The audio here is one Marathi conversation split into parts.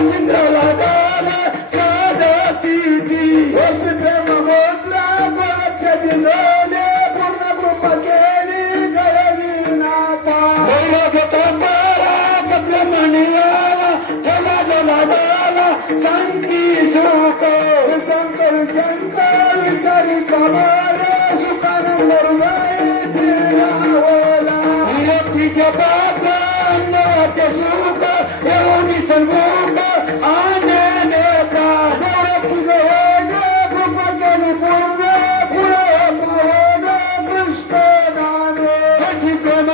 चिंद्राला झाला साधा स्थिती प्रेम मोठला गोळ्याच्या जिंजवले पूर्ण कृप केली गळली नाता सगळं म्हणियाला जला जला झाला शांती सुख शंकर शंकर विचारी कमाला सुखानंद तिच्या पात्र अन्नाचे सुख येऊन सन्मुख आनंदता तुझं कृपगणी पूर्ण पुढे पावन दृष्ट नामे त्याची प्रेम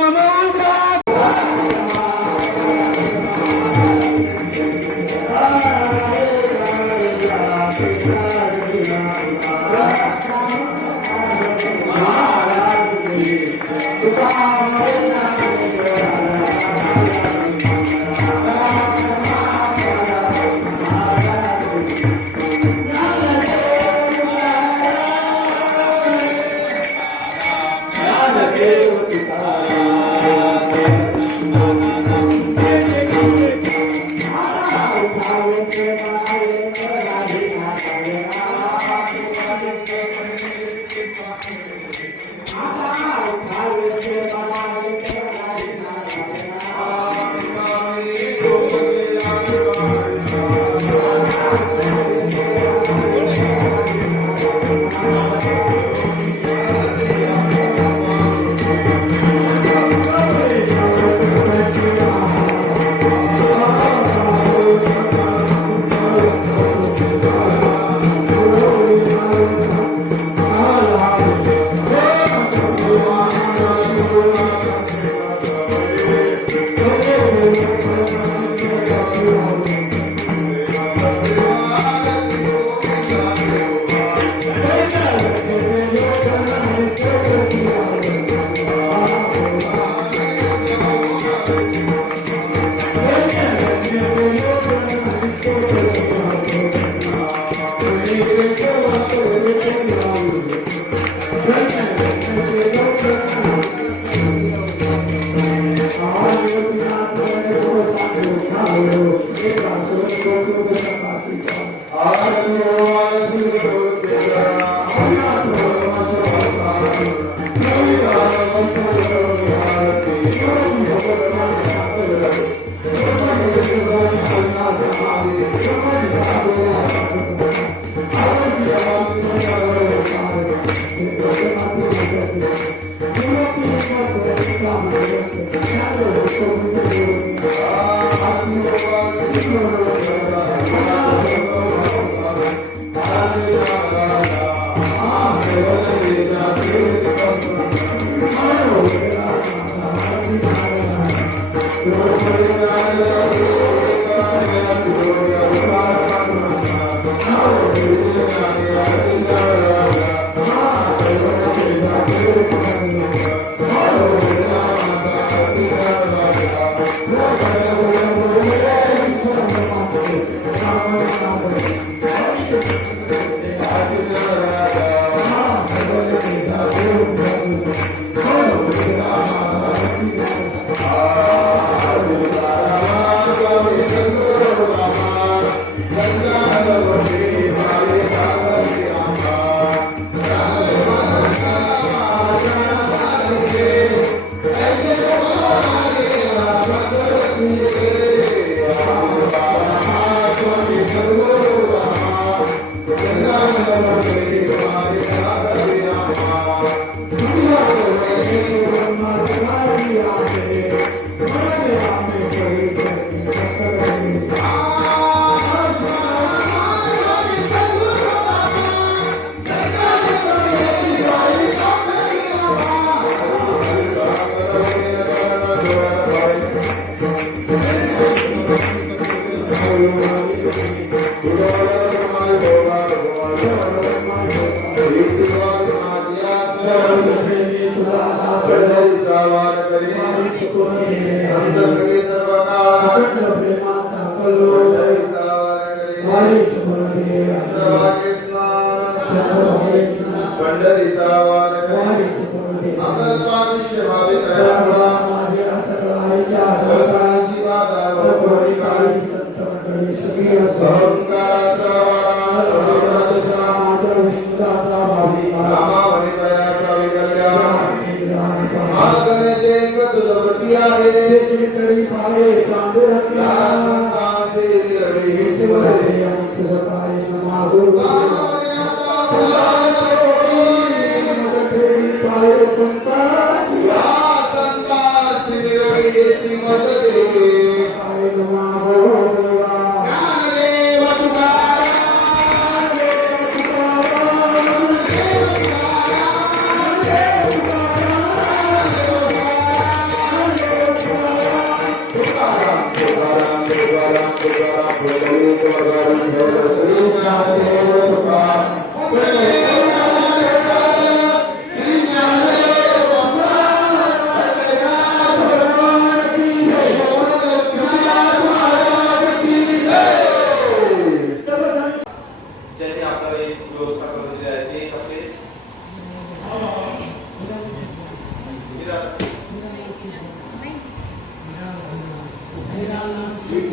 मंगलपाविष्य भावित अहंकाराचा वारा विष्णुदासा रामावनितयासा विकल्या आगने ते तुझवती आहे या संतासे विरवी शिवरे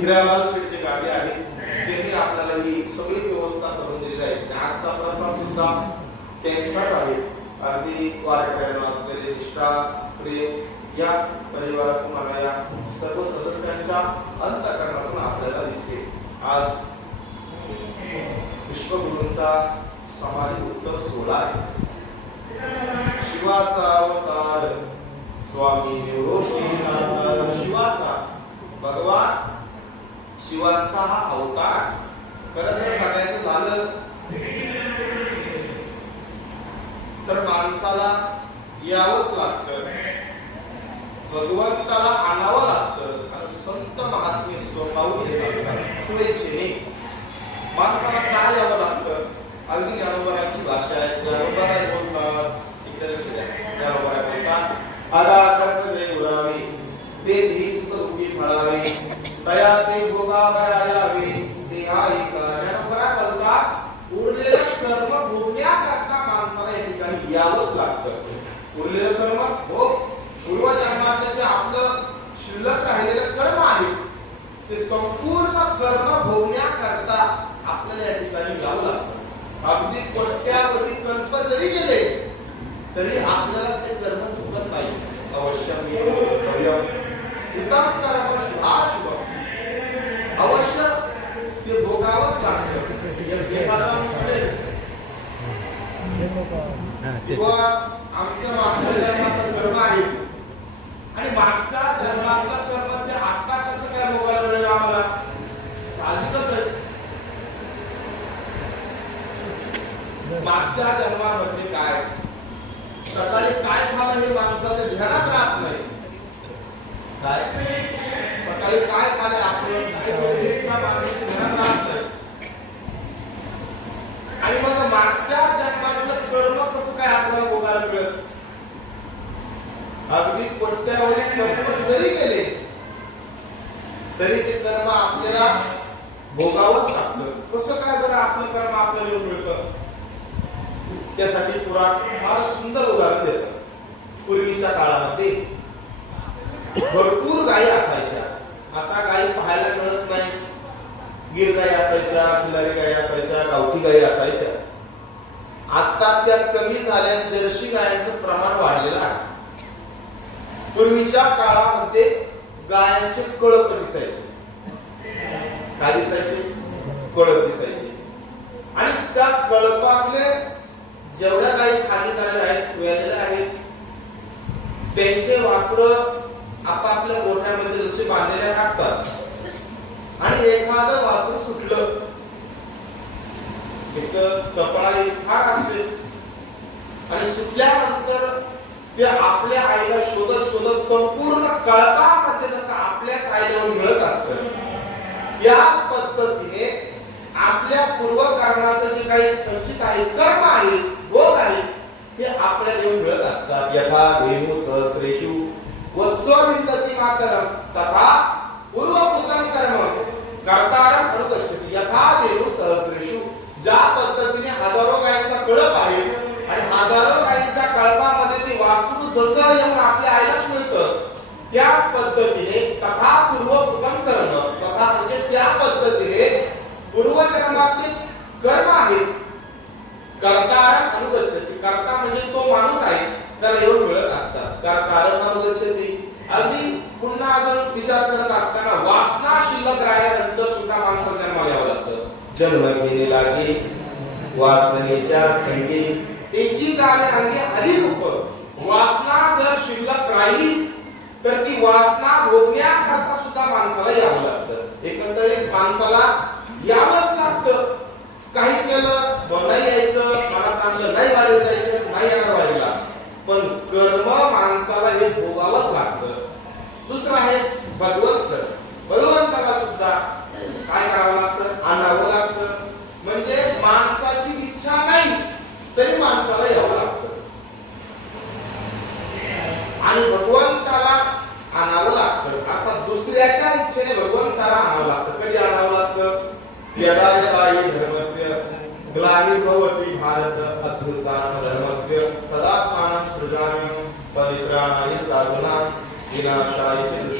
हिरालाल शेठचे गावी आहे. त्यांनी आपल्याला ही सगळी व्यवस्था करून दिलेली आहे. आजचा प्रसाद सुद्धा त्यांचाच आहे. अगदी वारकऱ्यांना असलेले निष्ठा प्रेम या परिवारातून मला या सर्व सदस्यांच्या अंतःकरणातून आपल्याला दिसते. आज विश्वगुरूंचा समाधी उत्सव सोहळा आहे. शिवाचा अवतार स्वामी निवृत्तीनाथ शिवाचा भगवान शिवाचा हा अवतार. खरं जर बघायचं झालं तर माणसाला यावंच लागतं, भगवंताला आणावं लागतं. आणि संत महात्मे स्वभावून येत असतात स्वेच्छेने. माणसाला काय यावं लागतं? अगदी ज्ञानोबाची भाषा आहे. ज्ञानोबा काय बोलतात इकडे लक्ष द्या. ज्ञानोबा काय बोलतात? आला कर्तव्य गुरावी ते धीस उभी फळावी तया ते भोगा यावी ते आई ज्ञानोबा बोलतात उरलेलं कर्म भोगण्याकरता माणसाला या ठिकाणी यावंच लागतं. उरलेलं कर्म हो पूर्वजन्मात जे आपलं शिल्लक राहिलेलं कर्म आहे ते संपूर्ण कर्म भोगण्याकरता आपल्याला या ठिकाणी यावं लागतं. अगदी कोट्यावधी कल्प जरी गेले तरी आपल्याला ते कर्म चुकत नाही. अवश्य उत्तम कर्म शुभाशुभ अवश्य ते भोगावंच लागतं. आमच्या मागच्या जन्मातलं कर्म आहे आणि मागच्या जन्मातलं कर्म ते आता कसं काय भोगायला मिळेल आम्हाला? साहजिकच आहे. मागच्या जन्मामध्ये काय सकाळी काय खाणं हे माणसाच्या ध्यानात राहत नाही. काय सकाळी काय खाणे आपण माणसाच्या ध्यानात राहत नाही. आणि मग मागच्या जन्मातलं कर्म कसं काय आपल्याला भोगायला मिळेल? अगदी कोट्यावधी कर्म जरी केले तरी ते कर्म आपल्याला भोगावंच लागतं. कसं काय बरं आपलं कर्म आपल्याला येऊन मिळतं? त्यासाठी पुराण फार सुंदर उदाहरण देतं. पूर्वीच्या काळामध्ये भरपूर गायी असायच्या. आता गायी पाहायला मिळत नाही. गिर गायी असायच्या, खिल्लारी गायी असायच्या, गावठी गायी असायच्या. आता त्या कमी झाल्या. जर्सी गायांचं प्रमाण वाढलेलं आहे. पूर्वीच्या काळामध्ये गायांचे कळप दिसायचे. काय दिसायचे? कळप दिसायचे. आणि त्या कळपातले जेवढ्या गायी खाली झालेल्या आहेत, वेळलेल्या आहेत, त्यांचे वासरं आपापल्या गोठ्यामध्ये जसे बांधलेले असतात. आणि एखादं वासरू सुटलं एक चपळाई फार असते आणि सुटल्यानंतर ते आपल्या आईला शोधत शोधत संपूर्ण कळपामध्ये जसं आपल्याच आईला मिळत असतं, त्याच पद्धतीने आपल्या पूर्वकर्माचं जे काही संचित आहे, कर्म आहे, भोग आहे, ते आपल्याला येऊन मिळत असतात. यथा धेनु सहस्रेषु वत्सविंदती मातरम तथा पूर्वकृतं कर्म कर्तारं अनुगच्छति. यथा धेनु सहस्रेषु, ज्या पद्धतीने हजारो गायींचा कळप आहे आणि हजारो गायींच्या कळपामध्ये ते वास्तू जसं येऊन आपल्या आईलाच मिळतं, त्याच पद्धतीने तथा पूर्वकृतं कर्म, तथा म्हणजे त्या पद्धतीने अंगातले कर्म आहेत. कर्तारं अनुगच्छति, कर्ता म्हणजे तो माणूस आहे त्याला योग मिळत असतात. कर्तारं अनुगच्छति. अगदी पुन्हा अजून विचार करत असताना वासना शिल्लक राहिल्यानंतर सुद्धा माणसाला जन्माला यावं लागतं. जन्म घेणे लागे वासनेच्या संगी त्याची झाले अंगी हरिरूप. वासना जर शिल्लक राहिली तर ती वासना भोगण्याकरता सुद्धा माणसाला यावं लागतं. एकंदरीत माणसाला यावंच लागतं. काही केलं नाही यायचं, मनात आणलं नाही वारी जायचं, नाही येणार वारीला, पण कर्म माणसाला हे भोगावंच लागतं. दुसरं आहे भगवंत. भगवंताला सुद्धा काय करावं लागतं? आणावं लागतं. म्हणजे माणसाची इच्छा नाही तरी माणसाला यावं लागतं आणि भगवंताला आणावं लागतं. अर्थात दुसऱ्याच्या इच्छेने भगवंताला आणावं लागतं. कधी आणावं लागतं? यदा यदा हि धर्मस्य ग्लानिर्भवति भारत अभ्युत्थानं धर्मस्य तदात्मानं सृजाम्यहं परित्राणाय साधूनां विनाशाय च